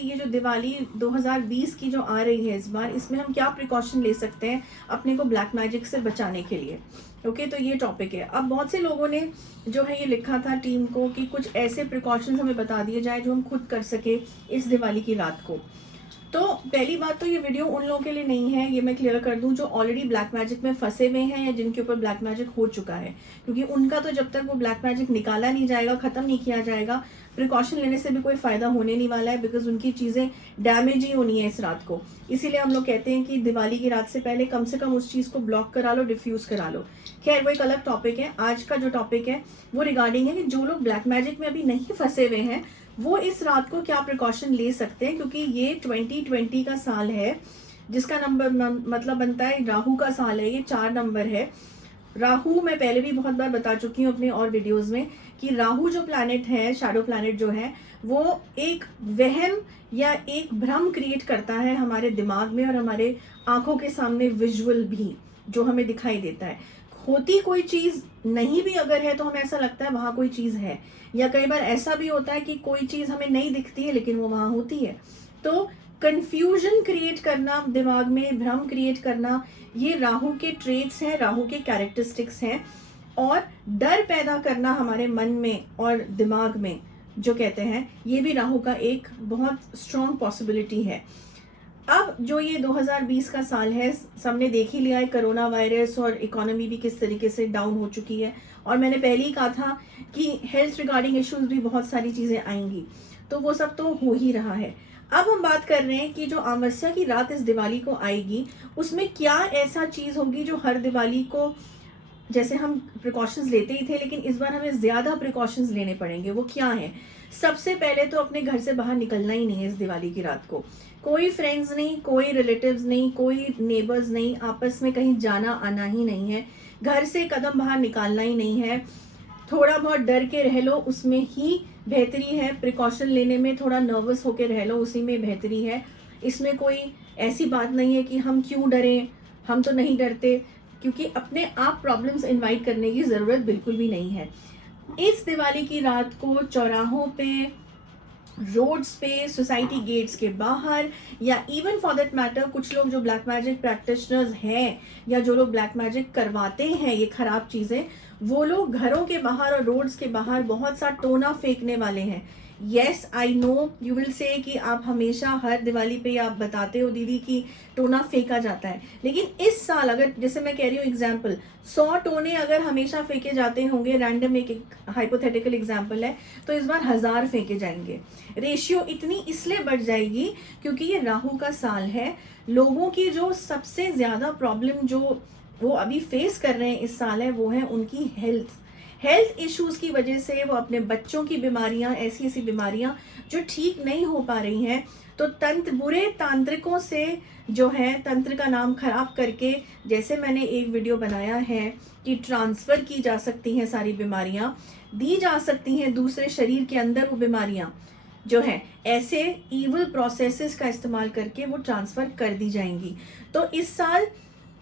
ये जो दिवाली 2020 की जो आ रही है इस बार, इसमें हम क्या प्रिकॉशन ले सकते हैं अपने को ब्लैक मैजिक से बचाने के लिए। ओके, तो ये टॉपिक है। अब बहुत से लोगों ने जो है ये लिखा था टीम को कि कुछ ऐसे प्रिकॉशंस हमें बता दिए जाए जो हम खुद कर सके इस दिवाली की रात को। तो पहली बात तो ये वीडियो उन लोगों के लिए नहीं है, ये मैं क्लियर कर दूं, जो ऑलरेडी ब्लैक मैजिक में फंसे हुए हैं या जिनके ऊपर ब्लैक मैजिक हो चुका है, क्योंकि उनका तो जब तक वो ब्लैक मैजिक निकाला नहीं जाएगा, खत्म नहीं किया जाएगा, प्रिकॉशन लेने से भी कोई फायदा होने नहीं वाला है, बिकॉज उनकी चीजें डैमेज ही होनी है इस रात को। इसीलिए हम लोग कहते हैं कि दिवाली की रात से पहले कम से कम उस चीज को ब्लॉक करा लो, डिफ्यूज करा लो। खैर वो एक अलग टॉपिक है। आज का जो टॉपिक है वो रिगार्डिंग है कि जो लोग ब्लैक मैजिक में अभी नहीं फंसे हुए हैं वो इस रात को क्या प्रिकॉशन ले सकते हैं, क्योंकि ये 2020 का साल है जिसका नंबर मतलब बनता है राहु का साल है, ये 4 नंबर है। राहु मैं पहले भी बहुत बार बता चुकी हूँ अपने और वीडियोस में कि राहु जो प्लैनेट है, शैडो प्लैनेट जो है, वो एक वहम या एक भ्रम क्रिएट करता है हमारे दिमाग में और हमारे आंखों के सामने विजुअल भी जो हमें दिखाई देता है। होती कोई चीज नहीं भी अगर है तो हमें ऐसा लगता है वहां कोई चीज है, या कई बार ऐसा भी होता है कि कोई चीज हमें नहीं दिखती है लेकिन वो वहां होती है। तो कंफ्यूजन क्रिएट करना, दिमाग में भ्रम क्रिएट करना, ये राहु के ट्रेट्स हैं, राहु के कैरेक्टरिस्टिक्स हैं। और डर पैदा करना हमारे मन में और दिमाग में जो कहते हैं, ये भी राहु का एक बहुत स्ट्रॉन्ग पॉसिबिलिटी है। अब जो ये 2020 का साल है, सबने देख ही लिया है, कोरोना वायरस और इकोनॉमी भी किस तरीके से डाउन हो चुकी है। और मैंने पहले ही कहा था कि हेल्थ रिगार्डिंग इश्यूज भी बहुत सारी चीजें आएंगी, तो वो सब तो हो ही रहा है। अब हम बात कर रहे हैं कि जो अमावस्या की रात इस दिवाली को आएगी, उसमें क्या ऐसा चीज होगी जो हर दिवाली को, जैसे हम प्रिकॉशंस लेते ही थे लेकिन इस बार हमें ज्यादा प्रिकॉशंस लेने पड़ेंगे। वो क्या है? सबसे पहले तो अपने घर से बाहर निकलना ही नहीं है इस दिवाली की रात को। कोई फ्रेंड्स नहीं, कोई रिलेटिव्स नहीं, कोई नेबर्स नहीं, आपस में कहीं जाना आना ही नहीं है, घर से कदम बाहर निकालना ही नहीं है। थोड़ा बहुत डर के रह लो, उसमें ही बेहतरी है। प्रिकॉशन लेने में थोड़ा नर्वस होके रह लो, उसी में बेहतरी है। इसमें कोई ऐसी बात नहीं है कि हम क्यों डरें, हम तो नहीं डरते, क्योंकि अपने आप प्रॉब्लम्स इनवाइट करने की ज़रूरत बिल्कुल भी नहीं है। इस दिवाली की रात को चौराहों पे, रोड्स पे, सोसाइटी गेट्स के बाहर, या इवन फॉर दैट मैटर कुछ लोग जो ब्लैक मैजिक प्रैक्टिशनर्स हैं या जो लोग ब्लैक मैजिक करवाते हैं ये खराब चीज़ें, वो लोग घरों के बाहर और रोड्स के बाहर बहुत सा टोना फेंकने वाले हैं। Yes I know you will say कि आप हमेशा हर दिवाली पे आप बताते हो दीदी कि टोना फेंका जाता है, लेकिन इस साल अगर, जैसे मैं कह रही हूँ एग्जाम्पल, 100 टोने अगर हमेशा फेंके जाते होंगे, रैंडम एक हाइपोथेटिकल एग्जाम्पल है, तो इस बार 1000 फेंके जाएंगे। रेशियो इतनी इसलिए बढ़ जाएगी क्योंकि ये राहु का साल है। लोगों की जो सबसे ज्यादा प्रॉब्लम जो वो अभी फेस कर रहे हैं इस साल है, वो है उनकी हेल्थ इश्यूज की वजह से। वो अपने बच्चों की बीमारियां, ऐसी ऐसी बीमारियां जो ठीक नहीं हो पा रही हैं, तो बुरे तांत्रिकों से जो है, तंत्र का नाम खराब करके, जैसे मैंने एक वीडियो बनाया है कि ट्रांसफर की जा सकती हैं सारी बीमारियां, दी जा सकती हैं दूसरे शरीर के अंदर, वो बीमारियां जो है ऐसे इवल प्रोसेसेस का इस्तेमाल करके वो ट्रांसफर कर दी जाएंगी। तो इस साल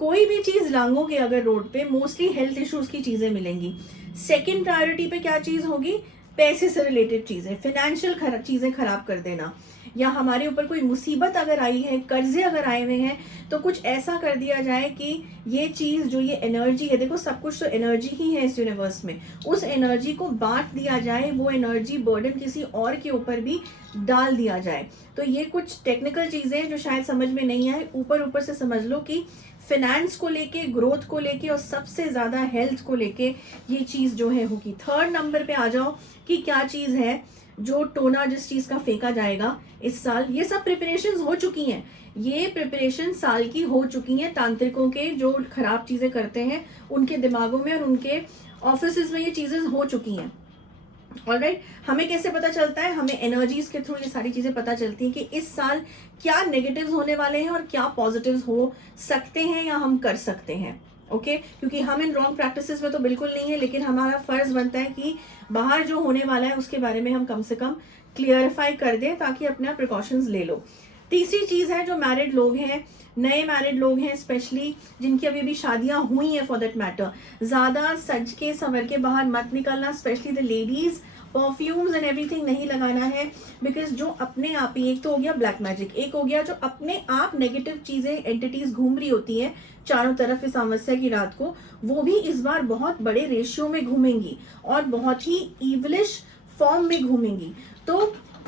कोई भी चीज लांगोगे अगर रोड पे, मोस्टली हेल्थ इश्यूज की चीजें मिलेंगी। सेकंड प्रायोरिटी पे क्या चीज होगी? पैसे से रिलेटेड चीजें, फाइनेंशियल चीजें खराब कर देना, या हमारे ऊपर कोई मुसीबत अगर आई है, कर्जे अगर आए हुए हैं, तो कुछ ऐसा कर दिया जाए कि ये चीज जो ये एनर्जी है, देखो सब कुछ तो एनर्जी ही है इस यूनिवर्स में, उस एनर्जी को बांट दिया जाए, वो एनर्जी बर्डन किसी और के ऊपर भी डाल दिया जाए। तो ये कुछ टेक्निकल चीजें हैं जो शायद समझ में नहीं आए, ऊपर से समझ लो कि फाइनेंस को लेके, ग्रोथ को लेके और सबसे ज्यादा हेल्थ को लेके ये चीज जो है होगी। थर्ड नंबर पे आ जाओ कि क्या चीज है जो टोना जिस चीज का फेंका जाएगा इस साल। ये सब प्रिपरेशंस हो चुकी हैं, ये प्रिपरेशन साल की हो चुकी हैं। तांत्रिकों के जो खराब चीजें करते हैं उनके दिमागों में और उनके ऑफिस में ये चीजें हो चुकी हैं। ऑलराइट, हमें कैसे पता चलता है? हमें एनर्जीज के थ्रू ये सारी चीजें पता चलती हैं कि इस साल क्या नेगेटिव्स होने वाले हैं और क्या पॉजिटिव्स हो सकते हैं या हम कर सकते हैं। ओके, क्योंकि हम इन रॉन्ग प्रैक्टिसेस में तो बिल्कुल नहीं है, लेकिन हमारा फर्ज बनता है कि बाहर जो होने वाला है उसके बारे में हम कम से कम क्लियरिफाई कर दें, ताकि अपना प्रिकॉशंस ले लो। तीसरी चीज है, जो मैरिड लोग हैं, नए मैरिड लोग हैं स्पेशली, जिनकी अभी अभी शादियां हुई हैं फॉर दैट मैटर, ज्यादा सज के संवर के बाहर मत निकलना, specially the ladies perfumes and everything नहीं लगाना है, बिकॉज जो अपने आप ही, एक तो हो गया ब्लैक मैजिक, एक हो गया जो अपने आप नेगेटिव चीजें एंटिटीज घूम रही होती हैं चारों तरफ इस अमावस्या की रात को, वो भी इस बार बहुत बड़े रेशियो में घूमेंगी और बहुत ही इवलिश फॉर्म में घूमेंगी। तो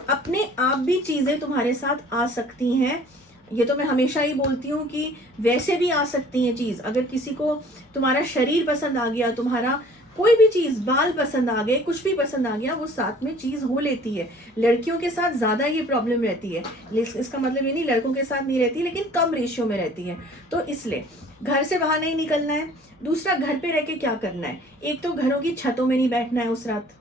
अपने आप भी चीजें तुम्हारे साथ आ सकती हैं। ये तो मैं हमेशा ही बोलती हूँ कि वैसे भी आ सकती है चीज। अगर किसी को तुम्हारा शरीर पसंद आ गया, तुम्हारा कोई भी चीज, बाल पसंद आ गए, कुछ भी पसंद आ गया, वो साथ में चीज हो लेती है। लड़कियों के साथ ज्यादा ये प्रॉब्लम रहती है, इसका मतलब ये नहीं लड़कों के साथ नहीं रहती, लेकिन कम रेशियो में रहती है। तो इसलिए घर से बाहर नहीं निकलना है। दूसरा, घर पे रह के क्या करना है, एक तो घरों की छतों में नहीं बैठना है उस रात।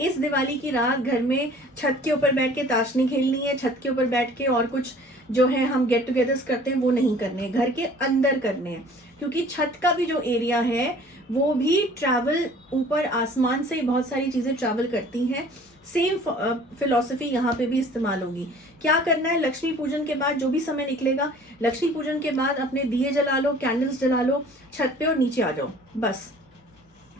इस दिवाली की रात घर में छत के ऊपर बैठ के ताश नहीं खेलनी है, छत के ऊपर बैठ के और कुछ जो है हम गेट टुगेदर्स करते हैं वो नहीं करने हैं, घर के अंदर करने हैं। क्योंकि छत का भी जो एरिया है वो भी ट्रैवल, ऊपर आसमान से बहुत सारी चीजें ट्रैवल करती हैं। सेम फिलॉसफी यहाँ पे भी इस्तेमाल होगी। क्या करना है, लक्ष्मी पूजन के बाद जो भी समय निकलेगा, लक्ष्मी पूजन के बाद अपने दिए जला लो, कैंडल्स जला लो छत पे और नीचे आ जाओ, बस।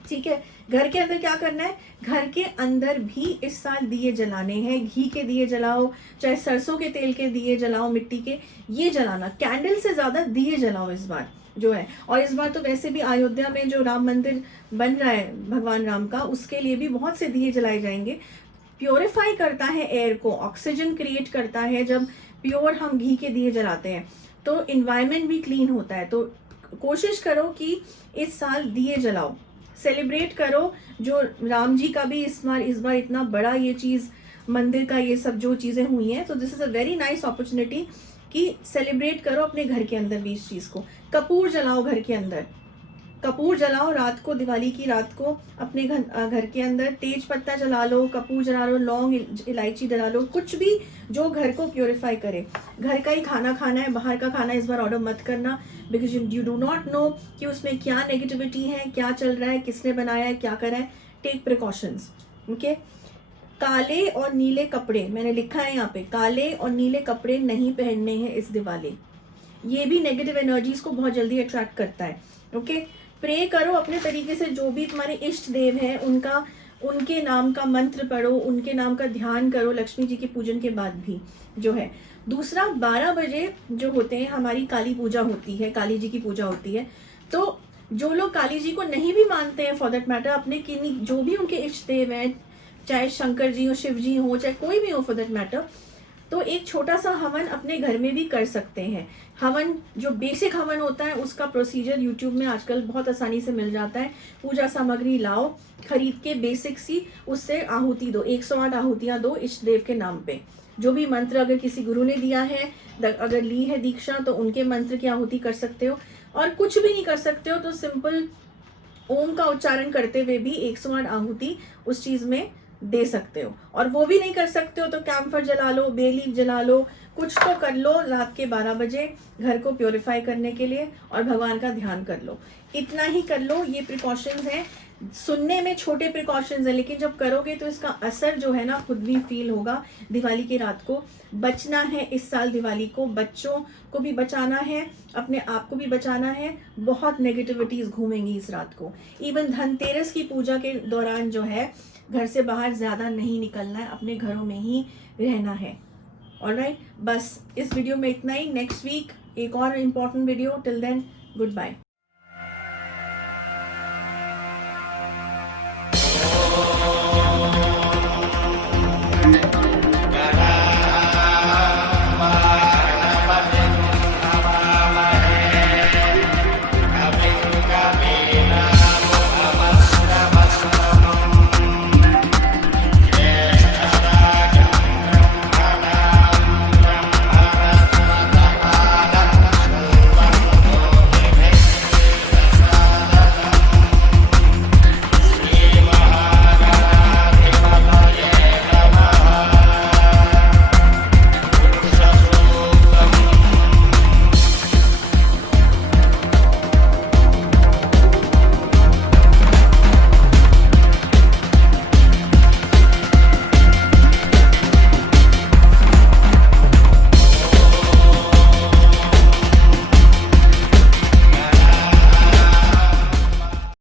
ठीक है। घर के अंदर क्या करना है, घर के अंदर भी इस साल दिए जलाने हैं। घी के दिए जलाओ, चाहे सरसों के तेल के दिए जलाओ, मिट्टी के, ये जलाना। कैंडल से ज्यादा दिए जलाओ इस बार जो है। और इस बार तो वैसे भी अयोध्या में जो राम मंदिर बन रहा है भगवान राम का, उसके लिए भी बहुत से दिए जलाए जाएंगे। प्योरीफाई करता है एयर को, ऑक्सीजन क्रिएट करता है जब प्योर हम घी के दिए जलाते हैं, तो इन्वायरमेंट भी क्लीन होता है। तो कोशिश करो कि इस साल दिए जलाओ, सेलिब्रेट करो। जो राम जी का भी इस बार इतना बड़ा ये चीज, मंदिर का ये सब जो चीजें हुई हैं, तो this is a very nice opportunity कि सेलिब्रेट करो अपने घर के अंदर भी इस चीज को। कपूर जलाओ घर के अंदर, कपूर जलाओ रात को, दिवाली की रात को अपने घर के अंदर तेज पत्ता जला लो, कपूर जला लो, लौंग इलायची जला लो, कुछ भी जो घर को प्योरीफाई करे। घर का ही खाना खाना है, बाहर का खाना इस बार ऑर्डर मत करना, because you do not know कि उसमें क्या नेगेटिविटी है, क्या चल रहा है, किसने बनाया है, क्या करा है। Take precautions, okay. काले और नीले कपड़े, मैंने लिखा है यहाँ पे, काले और नीले कपड़े नहीं पहनने हैं इस दिवाली। ये भी नेगेटिव एनर्जीज को बहुत जल्दी अट्रैक्ट करता है, ओके। प्रे करो अपने तरीके से, जो भी तुम्हारे इष्ट देव हैं उनका, उनके नाम का मंत्र पढ़ो, उनके नाम का ध्यान करो लक्ष्मी जी के पूजन के बाद भी जो है। दूसरा, 12 बजे जो होते हैं हमारी काली पूजा होती है, काली जी की पूजा होती है। तो जो लोग काली जी को नहीं भी मानते हैं, फॉर दैट मैटर, अपने किन्हीं जो भी उनके इष्ट देव हैं, चाहे शंकर जी हो, शिव जी हो, चाहे कोई भी हो फॉर दैट मैटर, तो एक छोटा सा हवन अपने घर में भी कर सकते हैं। हवन, जो बेसिक हवन होता है उसका प्रोसीजर यूट्यूब में आजकल बहुत आसानी से मिल जाता है। पूजा सामग्री लाओ खरीद के, बेसिक सी, उससे आहुति दो, 108 आहुतियां दो इष्ट देव के नाम पे। जो भी मंत्र अगर किसी गुरु ने दिया है, अगर ली है दीक्षा, तो उनके मंत्र की आहुति कर सकते हो। और कुछ भी नहीं कर सकते हो तो सिंपल ओम का उच्चारण करते हुए भी 108 आहुति उस चीज में दे सकते हो। और वो भी नहीं कर सकते हो तो कैम्फर जला लो, बेलीफ जला लो, कुछ तो कर लो रात के 12 बजे घर को प्योरीफाई करने के लिए, और भगवान का ध्यान कर लो। इतना ही कर लो। ये प्रिकॉशंस हैं, सुनने में छोटे प्रिकॉशंस हैं, लेकिन जब करोगे तो इसका असर जो है ना खुद भी फील होगा। दिवाली की रात को बचना है इस साल, दिवाली को बच्चों को भी बचाना है, अपने आप को भी बचाना है। बहुत नेगेटिविटीज घूमेंगी इस रात को। इवन धनतेरस की पूजा के दौरान जो है घर से बाहर ज्यादा नहीं निकलना है, अपने घरों में ही रहना है। ऑलराइट, बस इस वीडियो में इतना ही। नेक्स्ट वीक एक और important video. Till then, good bye.